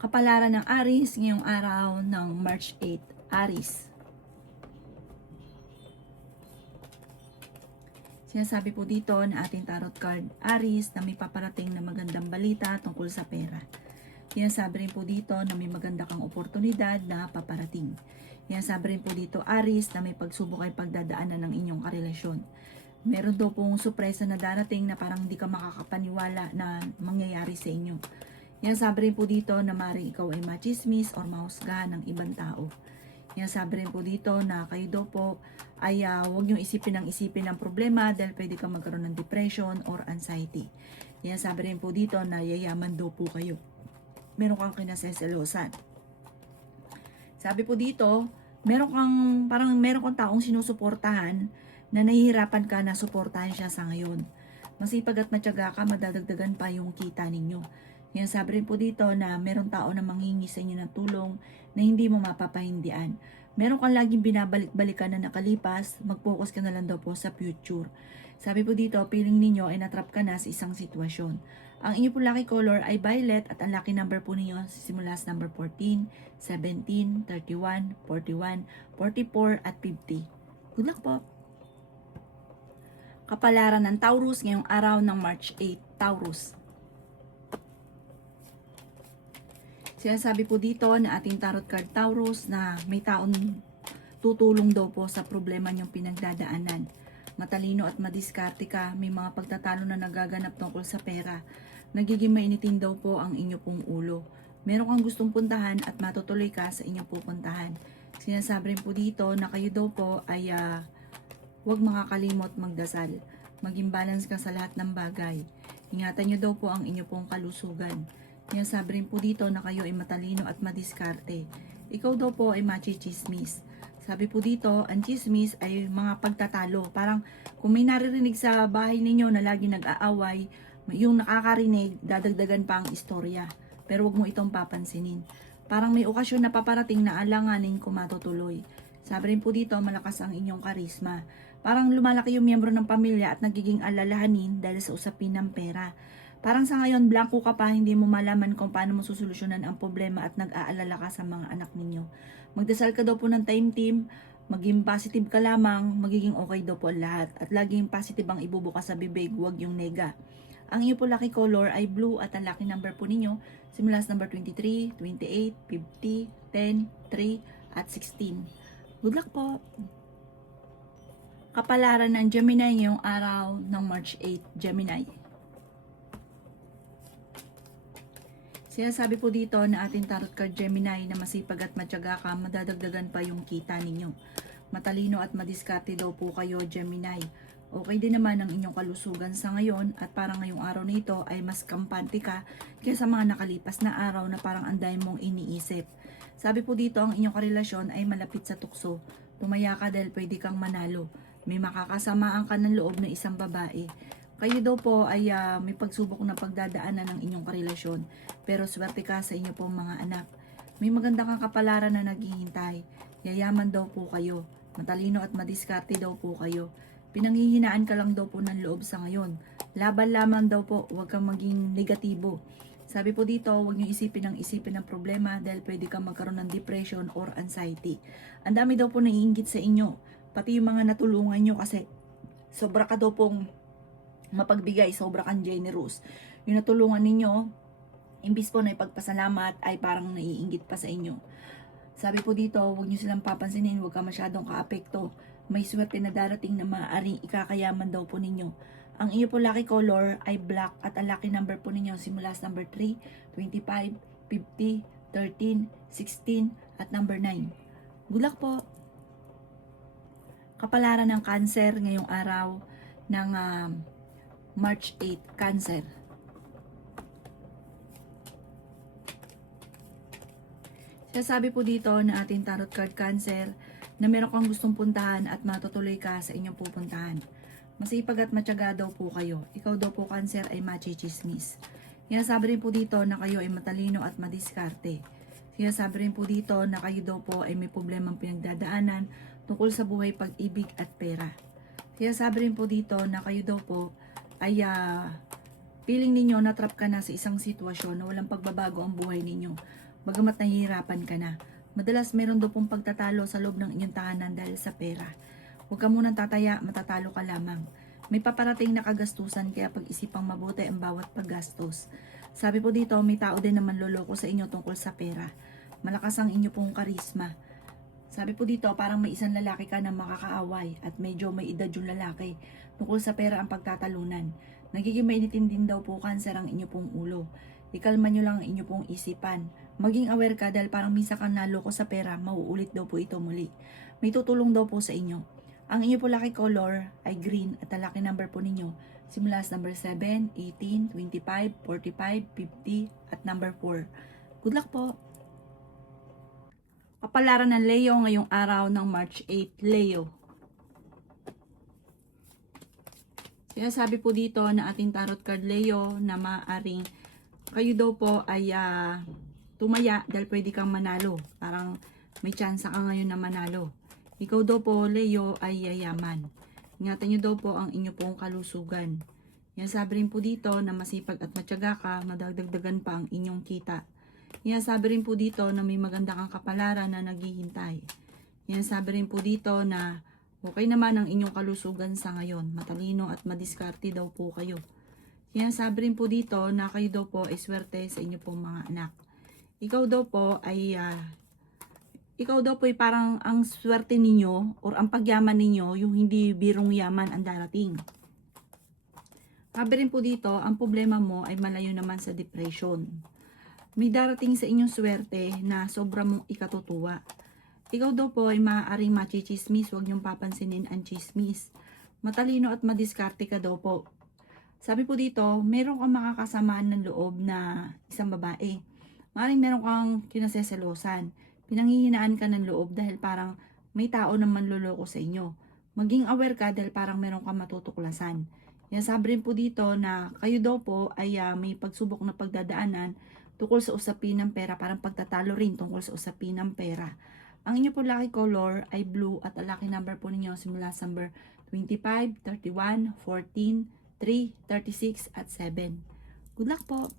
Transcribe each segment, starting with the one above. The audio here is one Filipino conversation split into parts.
Kapalaran ng Aries ngayong araw ng March 8. Aries. Sinasabi po dito na ating tarot card, Aries, na may paparating na magandang balita tungkol sa pera. Sinasabi rin po dito na may maganda kang oportunidad na paparating. Sinasabi rin po dito, Aries, na may pagsubok ay pagdadaanan ng inyong karelasyon. Meron daw pong sorpresa na darating na parang hindi ka makakapaniwala na mangyayari sa inyo. Yan sabi rin po dito na maaaring ikaw ay machismis or mahusgahan ng ibang tao. Yan sabi rin po dito na kayo daw po ay huwag niyong isipin ng problema dahil pwede kang magkaroon ng depression or anxiety. Yan sabi rin po dito na yayaman daw po kayo. Meron kang kinaseselosan. Sabi po dito, meron kang taong sinusuportahan na nahihirapan ka na suportahan siya sa ngayon. Masipag at matyaga ka, madadagdagan pa yung kita ninyo. Yan sabi rin po dito na meron tao na manghingi sa inyo ng tulong na hindi mo mapapahindian. Meron kang laging binabalik-balikan na nakalipas, mag-focus ka na lang daw po sa future. Sabi po dito, feeling ninyo ay natrap ka na sa isang sitwasyon. Ang inyo po lucky color ay violet at ang lucky number po ninyo simula sa number 14, 17, 31, 41, 44 at 50. Good luck po! Kapalaran ng Taurus ngayong araw ng March 8. Taurus. Sinasabi po dito na ating tarot card Taurus na may taong tutulong daw po sa problema niyong pinagdadaanan. Matalino at madiskarte ka, may mga pagtatalo na nagaganap tungkol sa pera. Nagiging mainitin daw po ang inyo pong ulo. Meron kang gustong puntahan at matutuloy ka sa inyong pupuntahan. Sinasabi rin po dito na kayo daw po ay huwag makakalimot magdasal. Maging balance ka sa lahat ng bagay. Ingatan niyo daw po ang inyo pong kalusugan. Sinasabi rin po dito na kayo ay matalino at madiskarte. Ikaw daw po ay machismis. Sabi po dito, ang chismis ay mga pagtatalo. Parang kung may naririnig sa bahay ninyo na lagi nag-aaway, yung nakakarinig, dadagdagan pa ang istorya. Pero wag mo itong papansinin. Parang may okasyon na paparating na alanganin kung matutuloy. Sabi rin po dito, malakas ang inyong karisma. Parang lumalaki yung miyembro ng pamilya at nagiging alalahanin dahil sa usapin ng pera. Parang sa ngayon, blanco ka pa, hindi mo malaman kung paano mo susolusyonan ang problema at nag-aalala ka sa mga anak ninyo. Magdasal ka daw po ng time team, maging positive ka lamang, magiging okay daw po ang lahat. At laging positive ang ibubukas sa bibig, huwag yung nega. Ang iyo po lucky color ay blue at ang lucky number po ninyo, simula sa number 23, 28, 50, 10, 3, at 16. Good luck po! Kapalaran ng Gemini ngayong araw ng March 8, Gemini. Sinasabi po dito na ating tarot card Gemini na masipag at matyaga ka, madadagdagan pa yung kita ninyo. Matalino at madiskarte daw po kayo Gemini. Okay din naman ang inyong kalusugan sa ngayon at parang ngayong araw na ito ay mas kampante ka kaysa mga nakalipas na araw na parang anday mong iniisip. Sabi po dito ang inyong karelasyon ay malapit sa tukso. Tumaya ka dahil pwede kang manalo. May makakasamaan ka ng loob na isang babae. Kayo daw po ay may pagsubok na pagdadaanan ng inyong karelasyon. Pero swerte ka sa inyo pong mga anak. May maganda kang kapalaran na naghihintay. Yayaman daw po kayo. Matalino at madiskarte daw po kayo. Pinanghihinaan ka lang daw po ng loob sa ngayon. Laban lamang daw po, huwag kang maging negatibo. Sabi po dito, huwag niyo isipin ng problema dahil pwede kang magkaroon ng depression or anxiety. Ang dami daw po naiinggit sa inyo. Pati yung mga natulungan nyo kasi sobra ka daw pong mapagbigay, sobra kang generous. Yung natulungan ninyo, imbis po na ipagpasalamat ay parang naiinggit pa sa inyo. Sabi po dito, huwag nyo silang papansinin, huwag ka masyadong kaapekto. May swerte na darating na maaaring ikakayaman daw po ninyo. Ang iyo po lucky color ay black at ang lucky number po ninyo simula sa number 3, 25, 50, 13, 16 at number 9. Good luck po! Kapalaran ng Cancer ngayong araw ng March 8, Cancer. Sabi po dito na ating tarot card Cancer na meron kang gustong puntahan at matutuloy ka sa inyong pupuntahan. Masipag at matyaga daw po kayo. Ikaw daw po Cancer ay machismis. Sinasabi rin po dito na kayo ay matalino at madiskarte. Sinasabi rin po dito na kayo daw po ay may problemang pinagdadaanan tungkol sa buhay, pag-ibig at pera. Sinasabi rin po dito na kayo daw po ay feeling ninyo na trap ka na sa isang sitwasyon na walang pagbabago ang buhay ninyo. bagamat nahihirapan ka na. Madalas meron daw pong pagtatalo sa loob ng inyong tahanan dahil sa pera. Huwag ka munang tataya, matatalo ka lamang. May paparating na kagastusan kaya pag-isipang mabuti ang bawat paggastos. Sabi po dito, may tao din naman loloko sa inyo tungkol sa pera. Malakas ang inyo pong karisma. Sabi po dito, parang may isang lalaki ka na makakaaway at medyo may edad yung lalaki. Tungkol sa pera ang pagtatalunan. Nagiging mainitin din daw po cancer ang inyo pong ulo. Ikalma nyo lang ang inyo pong isipan. Maging aware ka dahil parang minsan kang naloko sa pera, mauulit daw po ito muli. May tutulong daw po sa inyo. Ang inyo po lucky color ay green at ang lucky number po ninyo simula sa number 7, 18, 25, 45, 50 at number 4. Good luck po! Kapalaran ng Leo ngayong araw ng March 8, Leo. Sinasabi po dito na ating tarot card Leo na maaring kayo daw po ay tumaya dahil pwede kang manalo. Parang may chance ka ngayon na manalo. Ikaw daw po Leo ay yayaman. Ingatan nyo daw po ang inyo pong kalusugan. Sinasabi rin po dito na masipag at matyaga ka, madagdagdagan pa ang inyong kita. Sabi rin po dito na may maganda kang kapalaran na naghihintay. Sabi rin po dito na okay naman ang inyong kalusugan sa ngayon. Matalino at madiskarte daw po kayo. Sabi rin po dito na kayo daw po ay swerte sa inyo pong mga anak. Ikaw daw po ay parang ang swerte ninyo or ang pagyaman ninyo, yung hindi birong yaman ang darating. Sabi rin po dito, ang problema mo ay malayo naman sa depression. May darating sa inyong swerte na sobra mong ikatutuwa. Ikaw daw po ay maaaring machichismis, huwag niyong papansinin ang chismis. Matalino at madiskarte ka daw po. Sabi po dito, meron kang makakasamaan ng loob na isang babae. Maaaring meron kang kinaseselosan. Pinanghihinaan ka ng loob dahil parang may tao na manloloko sa inyo. Maging aware ka dahil parang meron kang matutuklasan. Sabi rin po dito na kayo daw po ay may pagsubok na pagdadaanan tungkol sa usapin ng pera, parang pagtatalo rin tungkol sa usapin ng pera. Ang inyo po lucky color ay blue at ang lucky number po ninyo simula sa number 25, 31, 14, 3, 36 at 7. Good luck po!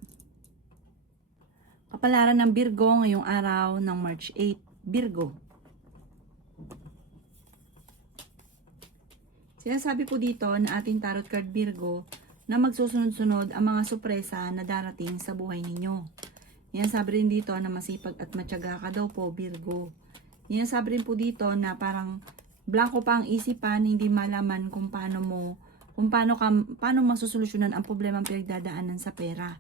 Kapalaran ng Virgo ngayong araw ng March 8, Virgo. Sinasabi po dito na ating tarot card Virgo na magsusunod-sunod ang mga sorpresa na darating sa buhay ninyo. Sabi rin dito na masipag at matyaga ka daw po Virgo. Sabi rin po dito na parang blanco pa ang isipan, hindi malaman kung paano masusolusyonan ang problema pinagdadaanan sa pera.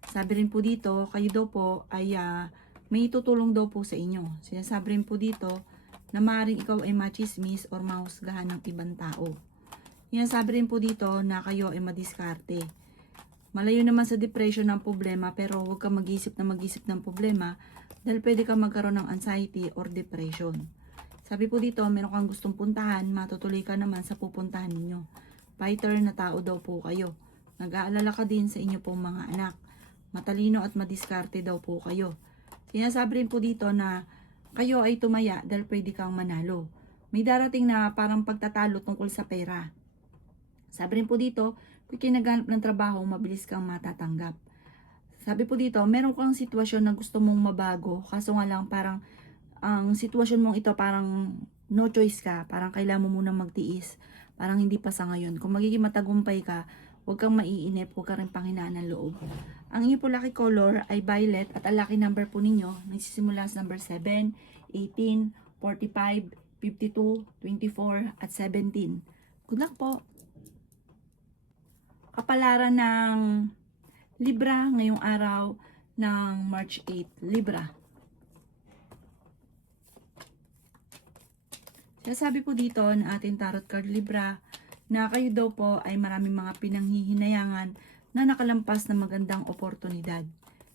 Sabi rin po dito, kayo daw po ay may tutulong daw po sa inyo. Sinasabi rin po dito na maaaring ikaw ay machismis or mahusgahan ng ibang tao. Sabi rin po dito na kayo ay madiskarte. Malayo naman sa depression ng problema pero huwag kang mag-isip ng problema dahil pwede kang magkaroon ng anxiety or depression. Sabi po dito, meron kang gustong puntahan, matutuloy ka naman sa pupuntahan ninyo. Fighter na tao daw po kayo. Nag-aalala ka din sa inyo pong mga anak. Matalino at madiskarte daw po kayo. Sinasabi rin po dito na kayo ay tumaya dahil pwede kang manalo. May darating na parang pagtatalo tungkol sa pera. Sabi rin po dito, kung kinaganap ng trabaho, mabilis kang matatanggap. Sabi po dito, meron kang sitwasyon na gusto mong mabago, kaso nga lang parang ang sitwasyon mong ito parang no choice ka, parang kailangan mo munang magtiis, parang hindi pa sa ngayon. Kung magiging matagumpay ka, huwag kang maiinip, huwag ka rin panghinaan ng loob. Ang inyo po lucky color ay violet at ang lucky number po ninyo, nagsisimula sa number 7, 18, 45, 52, 24 at 17. Good luck po! Kapalaran ng Libra ngayong araw ng March 8, Libra. Sabi po dito na ating tarot card Libra na kayo daw po ay maraming mga pinanghihinayangan na nakalampas na magandang oportunidad.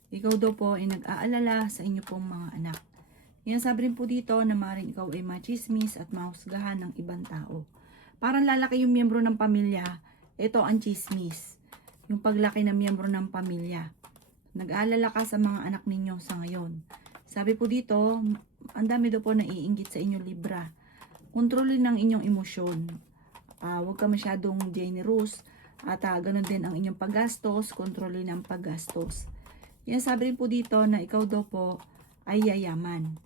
Ikaw daw po ay nag-aalala sa inyo pong mga anak. Sabi rin po dito na maaaring ikaw ay machismis at mahusgahan ng ibang tao. Parang lalaki yung miyembro ng pamilya, ito ang chismis. Yung paglaki ng miyembro ng pamilya. Nag-aalala ka sa mga anak ninyo sa ngayon. Sabi po dito, ang dami daw po naiinggit sa inyo Libra. Kontrolin ang inyong emosyon. Huwag ka masyadong generous. At ganun din ang inyong paggastos. Kontrolin ang paggastos. Sabi rin po dito na ikaw daw po ay yayaman.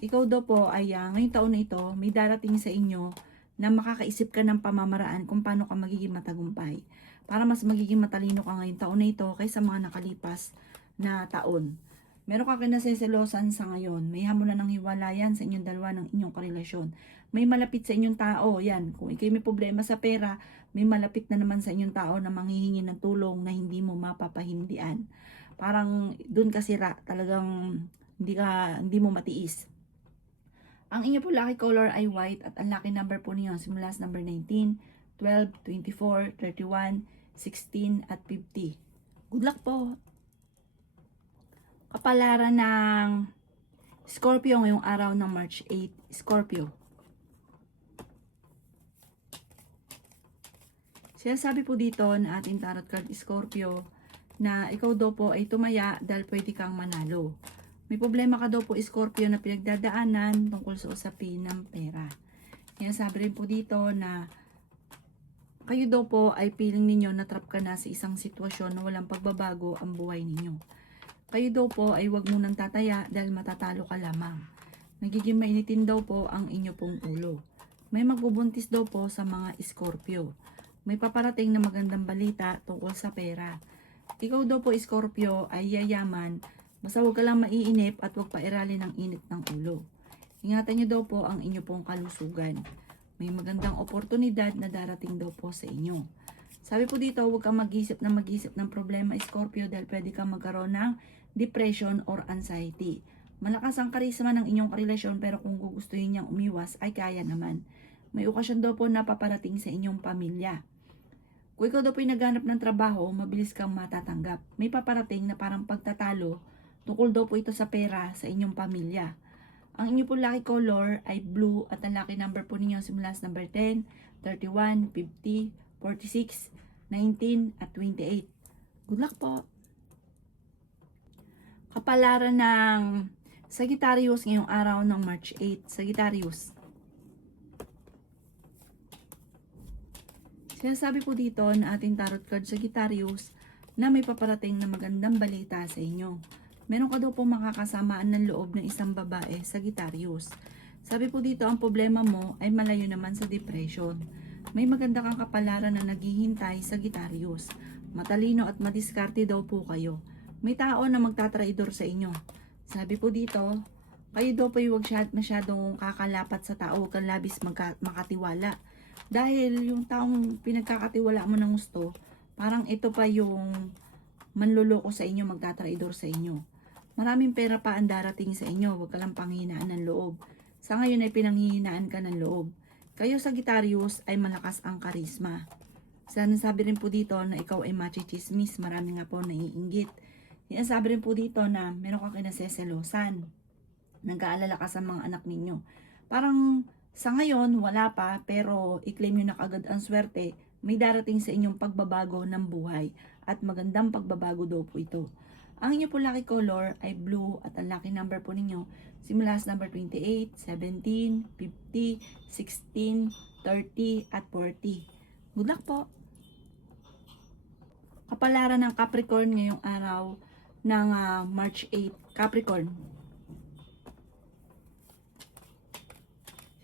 Ikaw daw po ay ngayong taon na ito, may darating sa inyo na makakaisip ka ng pamamaraan kung paano ka magiging matagumpay. Para mas magiging matalino ka ngayong taon na ito kaysa mga nakalipas na taon. Meron ka kinaseselosan sa ngayon. May hamon na ng hiwalayan sa inyong dalawa ng inyong karelasyon. May malapit sa inyong tao. Yan, kung ikay may problema sa pera, may malapit na naman sa inyong tao na manghihingi ng tulong na hindi mo mapapahindian. Parang dun ka sira, talagang hindi mo matiis. Ang inyo po lucky color ay white at ang lucky number po niyo simula sa number 19, 12, 24, 31, 16 at 50. Good luck po! Kapalaran ng Scorpio ngayong araw ng March 8, Scorpio. Sinasabi po dito na ating tarot card Scorpio na ikaw daw po ay tumaya dahil pwede kang manalo. May problema ka daw po Scorpio na pinagdadaanan tungkol sa usapin ng pera. Sinasabi rin po dito na kayo daw po ay feeling ninyo na trap ka na sa isang sitwasyon na walang pagbabago ang buhay ninyo. Kayo daw po ay wag munang tataya dahil matatalo ka lamang. Nagiging mainitin daw po ang inyo pong ulo. May magbubuntis daw po sa mga Scorpio. May paparating na magandang balita tungkol sa pera. Ikaw daw po Scorpio ay yayaman, basta huwag ka lang maiinip at huwag pairalin ng init ng ulo. Ingatan nyo daw po ang inyo pong kalusugan. May magandang oportunidad na darating daw po sa inyo. Sabi po dito, huwag kang mag-isip ng problema Scorpio dahil pwede kang magkaroon ng depression or anxiety. Malakas ang karisma ng inyong karelasyon pero kung gugustuhin niyang umiwas ay kaya naman. May okasyon daw po na paparating sa inyong pamilya. Kung ikaw daw po naghanap ng trabaho, mabilis kang matatanggap. May paparating na parang pagtatalo, tungkol daw po ito sa pera sa inyong pamilya. Ang inyo po lucky color ay blue at ang lucky number po ninyo simula sa number 10, 31, 50, 46, 19 at 28. Good luck po! Kapalaran ng Sagittarius ngayong araw ng March 8. Sagittarius. Sinasabi po dito na ating tarot card Sagittarius na may paparating na magandang balita sa inyo. Meron ka daw po makakasamaan ng loob ng isang babae, Sagittarius. Sabi po dito, ang problema mo ay malayo naman sa depression. May maganda kang kapalaran na naghihintay, Sagittarius. Matalino at madiskarte daw po kayo. May tao na magtatraidor sa inyo. Sabi po dito, kayo daw po huwag masyadong kakalapat sa tao, huwag kang labis makatiwala. Dahil yung taong pinagkakatiwala mo ng gusto, parang ito pa yung manluloko sa inyo, magtatraidor sa inyo. Maraming pera pa ang darating sa inyo, huwag ka lang panghinaan ng loob. Sa ngayon ay pinanghihinaan ka ng loob. Kayo Sagittarius ay malakas ang karisma. Sabi rin po dito na ikaw ay machichismis, marami nga po naiinggit. Sabi rin po dito na meron kang kinaseselosan. Nag-aalala ka sa mga anak ninyo. Parang sa ngayon, wala pa, pero i-claim nyo na kagad ang swerte, may darating sa inyong pagbabago ng buhay at magandang pagbabago daw po ito. Ang inyo po lucky color ay blue at ang lucky number po ninyo simula sa number 28, 17, 50, 16, 30 at 40. Good luck po! Kapalaran ng Capricorn ngayong araw ng March 8. Capricorn.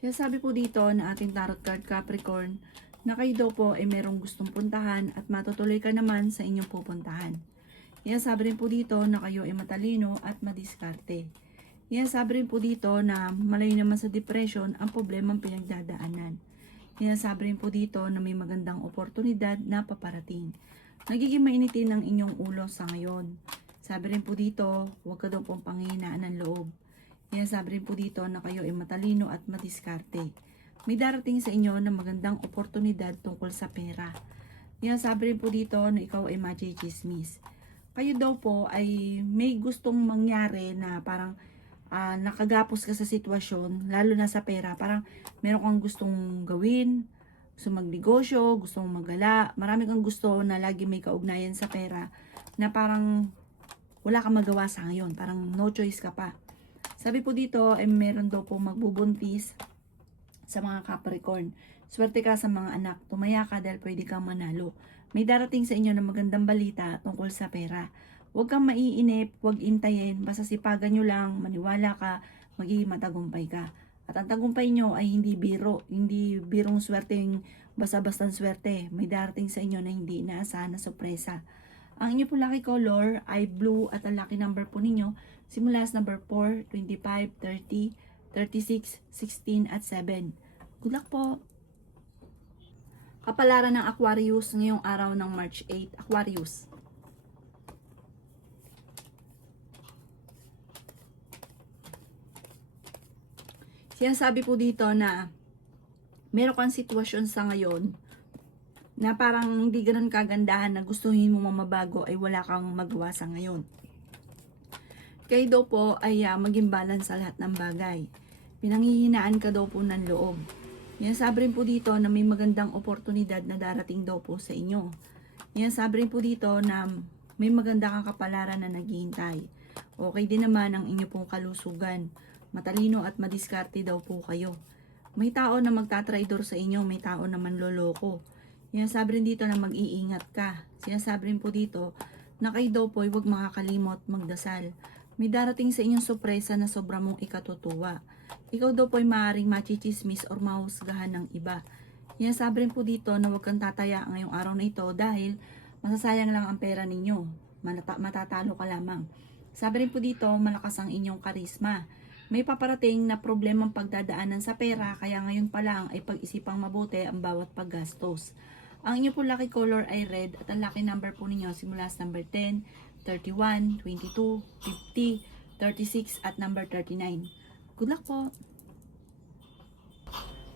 Sabi po dito na ating tarot card Capricorn na kayo daw po ay merong gustong puntahan at matutuloy ka naman sa inyong pupuntahan. Sabi rin po dito na kayo ay matalino at madiskarte. Sabi rin po dito na malayo naman sa depression ang problemang pinagdadaanan. Sabi rin po dito na may magandang oportunidad na paparating. Nagiging mainitin ang inyong ulo sa ngayon. Sabi rin po dito, huwag ka daw pong panghihinaan ng loob. Sabi rin po dito na kayo ay matalino at madiskarte. May darating sa inyo na magandang oportunidad tungkol sa pera. Sabi rin po dito na ikaw ay machichismis. Kayo daw po ay may gustong mangyari na parang nakagapos ka sa sitwasyon, lalo na sa pera. Parang meron kang gustong gawin, gusto magnegosyo, gusto maggala. Marami kang gusto na lagi may kaugnayan sa pera na parang wala kang magawa sa ngayon. Parang no choice ka pa. Sabi po dito ay meron daw po magbubuntis sa mga Capricorn. Swerte ka sa mga anak, tumaya ka dahil pwede kang manalo. May darating sa inyo na magandang balita tungkol sa pera. Huwag kang maiinip, huwag intayin, basta sipagan nyo lang, maniwala ka, magiging matagumpay ka. At ang tagumpay nyo ay hindi biro, hindi birong swerteng basta-bastang swerte. May darating sa inyo na hindi inaasahan na sorpresa. Ang inyo po lucky color ay blue at ang lucky number po ninyo simula sa number 4, 25, 30, 36, 16 at 7. Good luck po! Kapalaran ng Aquarius ngayong araw ng March 8. Aquarius. Sinasabi po dito na meron kang sitwasyon sa ngayon na parang hindi ganun kagandahan na gustuhin mo mamabago ay wala kang magawa sa ngayon. Kayo daw po ay maging balance sa lahat ng bagay. Pinanghihinaan ka daw po ng loob. Sabi rin po dito na may magandang oportunidad na darating daw po sa inyo. Sabi rin po dito na may maganda kang kapalaran na naghihintay. Okay din naman ang inyo pong kalusugan. Matalino at madiskarte daw po kayo. May tao na magtatraidor sa inyo, may tao na manloloko. Sabi rin dito na mag-iingat ka. Sinasabi rin po dito na kayo daw po ay huwag makakalimot magdasal. May darating sa inyong sorpresa na sobra mong ikatutuwa. Ikaw daw po ay maaaring machichismis or mahusgahan ng iba. Sabi rin po dito na huwag kang tataya ngayong araw na ito dahil masasayang lang ang pera ninyo. Matatalo ka lamang. Sabi rin po dito, malakas ang inyong karisma. May paparating na problemang pagdadaanan sa pera kaya ngayon pa lang ay pag-isipang mabuti ang bawat paggastos. Ang inyo po lucky color ay red at ang lucky number po ninyo simula sa number 10, 31, 22, 50, 36 at number 39. Good luck po!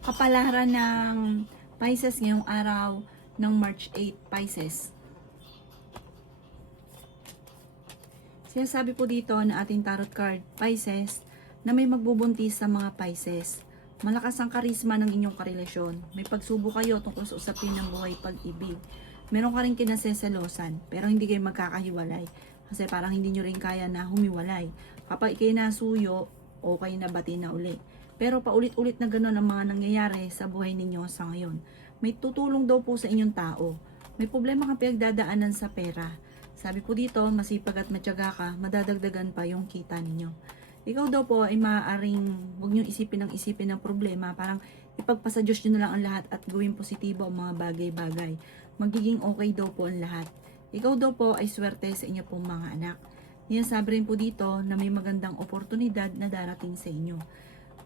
Kapalaran ng Pisces ngayong araw ng March 8, Pisces. Sinasabi po dito na ating tarot card, Pisces, na may magbubuntis sa mga Pisces. Malakas ang karisma ng inyong karelasyon. May pagsubok kayo tungkol sa usapin ng buhay pag-ibig. Meron ka rin kinaseselosan, pero hindi kayo magkakahiwalay. Kasi parang hindi nyo rin kaya na humiwalay. Kapag kayo nasuyo, o kayo nabati na uli. Pero paulit-ulit na gano'n ang mga nangyayari sa buhay ninyo sa ngayon. May tutulong daw po sa inyong tao. May problema kang pinagdadaanan sa pera. Sabi po dito, masipag at matyaga ka, madadagdagan pa yung kita ninyo. Ikaw daw po ay maaaring huwag nyo isipin ng problema. Parang ipagpasa Diyos nyo na lang ang lahat at gawin positibo ang mga bagay-bagay. Magiging okay daw po ang lahat. Ikaw daw po ay swerte sa inyo pong mga anak. Sabi rin po dito na may magandang oportunidad na darating sa inyo.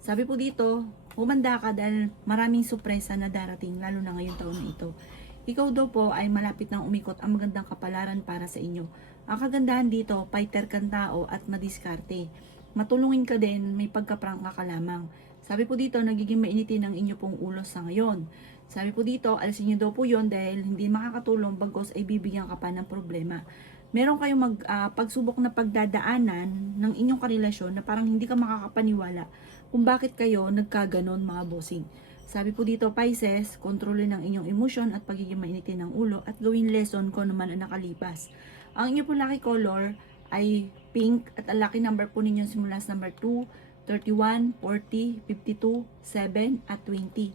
Sabi po dito, humanda ka dahil maraming sorpresa na darating lalo na ngayong taon na ito. Ikaw daw po ay malapit nang umikot ang magandang kapalaran para sa inyo. Ang kagandahan dito, fighter kang tao at madiskarte. Matulungin ka din, may pagkaprangka ka lamang. Sabi po dito, nagiging mainitin ang inyo pong ulo sa ngayon. Sabi po dito, alisin nyo daw po yon dahil hindi makakatulong bagos ay bibigyan ka pa ng problema. Meron kayong pagsubok na pagdadaanan ng inyong karelasyon na parang hindi ka makakapaniwala kung bakit kayo nagkaganon mga bossing. Sabi po dito, Pisces, kontrolin ang inyong emosyon at pagiging mainitin ng ulo at gawin lesson ko naman ang nakalipas. Ang inyo po lucky color ay pink at ang lucky number po ninyo simula sa number 2, 31, 40, 52, 7 at 20.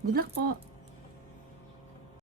Good luck po!